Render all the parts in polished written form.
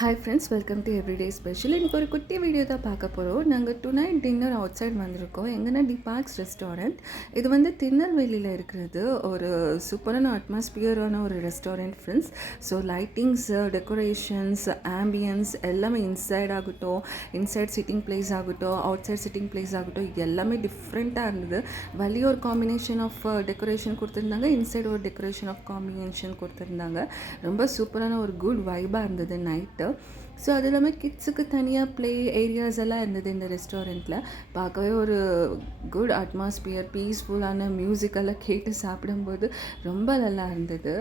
Hi friends, welcome to Everyday Special. இன்னைக்கு ஒரு குட்டி வீடியோ தான் பார்க்க போகிறோம். நாங்கள் டுநைட் டின்னர் அவுட் சைட் வந்திருக்கோம். எங்கன்னா டிபாக்ஸ் ரெஸ்டாரண்ட். இது வந்து திருநெல்வேலியில் இருக்கிறது. ஒரு சூப்பரான அட்மாஸ்பியரான ஒரு restaurant friends. So lightings, decorations, ambience எல்லாமே இன்சைட் ஆகட்டும், இன்சைட் சிட்டிங் பிளேஸ் ஆகட்டும், அவுட் சைட் சிட்டிங் பிளேஸ் ஆகட்டும், எல்லாமே டிஃப்ரெண்ட்டாக இருந்தது. வெளியே ஒரு காம்பினேஷன் ஆஃப் டெக்கரேஷன் கொடுத்துருந்தாங்க, இன்சைட் ஒரு டெக்கரேஷன் ஆஃப் காம்பினேஷன் கொடுத்துருந்தாங்க. ரொம்ப சூப்பரான ஒரு குட் வைபாக இருந்தது நைட்டு. ஸோ அது இல்லாமல் கிட்ஸுக்கு தனியாக ப்ளே ஏரியாஸ் எல்லாம் இருந்தது இந்த ரெஸ்டாரண்ட்டில். பார்க்கவே ஒரு குட் அட்மாஸ்பியர், பீஸ்ஃபுல்லான மியூசிக்கெல்லாம் கேட்டு சாப்பிடும்போது ரொம்ப நல்லா இருந்தது.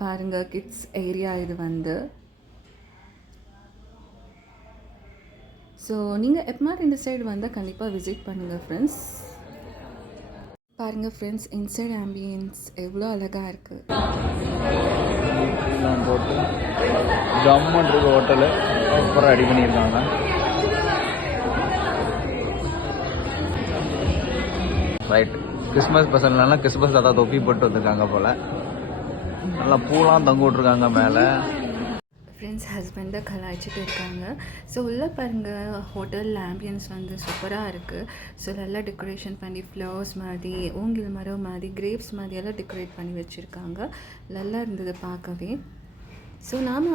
பாருங்கள், கிட்ஸ் ஏரியா இது வந்து. ஸோ நீங்கள் எப்போ இந்த சைடு வந்தால் கண்டிப்பாக விசிட் பண்ணுங்கள் ஃப்ரெண்ட்ஸ். பாருங்கள் ஃப்ரெண்ட்ஸ், இன்சைட் ஆம்பியன்ஸ் எவ்வளோ அழகாக இருக்குது. போட்டு ஜம்முன் இருக்கு ஹோட்டலு, சூப்பராக ரெடி பண்ணியிருக்காங்க. ரைட், கிறிஸ்மஸ் ஸ்பெஷல்னால கிறிஸ்மஸ் தாத்தா தொப்பி போட்டு வந்திருக்காங்க போல். நல்லா பூலாம் தொங்க விட்ருக்காங்க மேலே. ஃப்ரெண்ட்ஸ் ஹஸ்பண்டை கலாய்ச்சிட்டு இருக்காங்க. ஸோ உள்ளே பாருங்கள், ஹோட்டல் ஆம்பியன்ஸ் வந்து சூப்பராக இருக்குது. ஸோ நல்லா டெக்கரேஷன் பண்ணி ஃப்ளவர்ஸ் மாதிரி, ஊங்கில் மரம் மாதிரி, கிரேப்ஸ் மாதிரி எல்லாம் டெக்கரேட் பண்ணி வச்சுருக்காங்க. நல்லா இருந்தது பார்க்கவே. ஸோ நாம்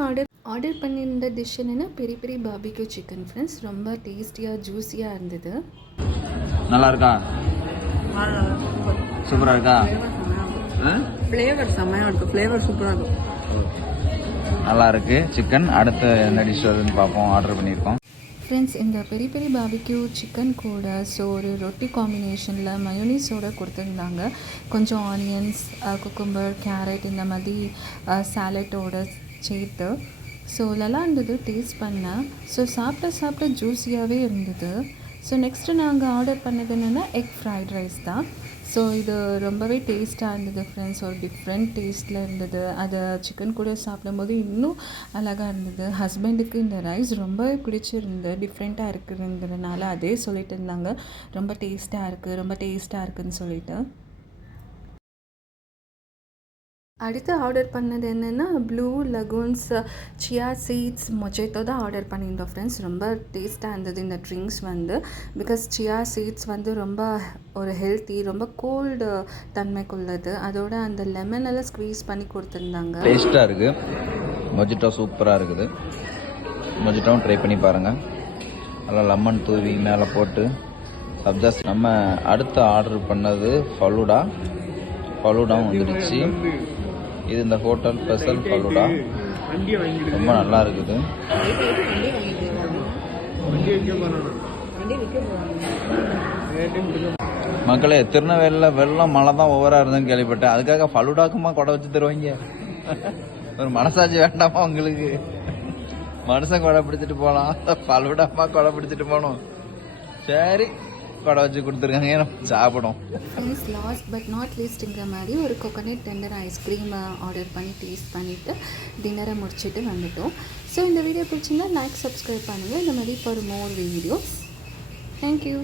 ஆர்டர் பண்ணியிருந்த டிஷ் என்னென்னா பெரிய பெரிய பாபிக்யூ சிக்கன் ஃப்ரெண்ட்ஸ். ரொம்ப டேஸ்டியாக ஜூஸியாக இருந்தது. நல்லா இருக்கா? சூப்பராக இருக்கா? ஃப்ளேவர் செம்மையாக இருக்குது. ஃப்ளேவர் சூப்பராக இருக்கும். நல்லா இருக்குது சிக்கன். அடுத்து என்ன டிஷ் வருதுன்னு பார்ப்போம். ஆர்டர் பண்ணியிருக்கோம் ஃப்ரெண்ட்ஸ். இந்த பெரிய பெரிய பாபிக்யூ சிக்கன் கூட ஸோ ஒரு ரொட்டி காம்பினேஷனில் மயோனீஸோடு கொடுத்துருந்தாங்க. கொஞ்சம் ஆனியன்ஸ், குக்கும்பர், கேரட் இந்த மாதிரி சாலட்டோடு சேர்த்து. ஸோ நல்லா இருந்தது டேஸ்ட் பண்ணேன். ஸோ சாப்பிட்ட ஜூஸியாகவே இருந்தது. ஸோ நெக்ஸ்ட்டு நாங்கள் ஆர்டர் பண்ணது என்னென்னா எக் ஃப்ரைட் ரைஸ் தான். ஸோ இது ரொம்பவே டேஸ்ட்டாக இருந்தது ஃப்ரெண்ட்ஸ். ஒரு டிஃப்ரெண்ட் டேஸ்ட்டில் இருந்தது. அதை சிக்கன் கூட சாப்பிடும்போது இன்னும் அழகாக இருந்தது. ஹஸ்பண்டுக்கு இந்த ரைஸ் ரொம்பவே பிடிச்சிருந்து, டிஃப்ரெண்ட்டாக இருக்குதுங்கிறதுனால அதே சொல்லிட்டு இருந்தாங்க, ரொம்ப டேஸ்ட்டாக இருக்குதுன்னு சொல்லிட்டு. அடுத்து ஆர்டர் பண்ணது என்னென்னா ப்ளூ லகூன்ஸ் சியா சீட்ஸ் மொஜேட்டோ தான் ஆர்டர் பண்ணியிருந்தோம் ஃப்ரெண்ட்ஸ். ரொம்ப டேஸ்ட்டாக இருந்தது இந்த ட்ரிங்க்ஸ் வந்து. பிகாஸ் சியா சீட்ஸ் வந்து ரொம்ப ஒரு ஹெல்த்தி, ரொம்ப கோல்டு தன்மைக்குள்ளது. அதோட அந்த லெமன் எல்லாம் ஸ்க்வீஸ் பண்ணி கொடுத்துருந்தாங்க. டேஸ்ட்டாக இருக்குது. மொஜிட்டோ சூப்பராக இருக்குது. மொஜிட்டோவும் ட்ரை பண்ணி பாருங்கள். நல்லா லெமன் தூவி மேலே போட்டு சப்ஜா. நம்ம அடுத்து ஆர்டர் பண்ணது ஃபலூடாவும் வந்துடுச்சு. இது இந்த ஹோட்டல் ஸ்பெஷல் ஃபலூடா. ரொம்ப நல்லா இருக்குது. மக்களே, திருநெல்வேலியில் வெள்ளம் மழை தான் ஓவராக இருந்ததுன்னு கேள்விப்பட்டேன். அதுக்காக ஃபலூடாக்குமா கொடை வச்சு தருவாங்க. ஒரு மனசாட்சி வேண்டாமா உங்களுக்கு? மனுஷன் கொடை பிடிச்சிட்டு போகலாம், ஃபலூடாமா கொடை பிடிச்சிட்டு போகணும். சரி, கொடை வச்சு கொடுத்துருக்காங்க, நம்ம சாப்பிடும். ஃப்ரெண்ட்ஸ், லாஸ்ட் பட் நாட் லீஸ்ட்டுங்கிற மாதிரி ஒரு கோகோனட் டெண்டர் ஐஸ்கிரீம் ஆர்டர் பண்ணி டேஸ்ட் பண்ணிவிட்டு டின்னரை முடிச்சுட்டு வந்துட்டோம். ஸோ இந்த வீடியோ பிடிச்சிங்கன்னா லைக், சப்ஸ்கிரைப் பண்ணுங்கள். இந்த மாதிரி ஃபார் மோர் வீடியோஸ். தேங்க்யூ.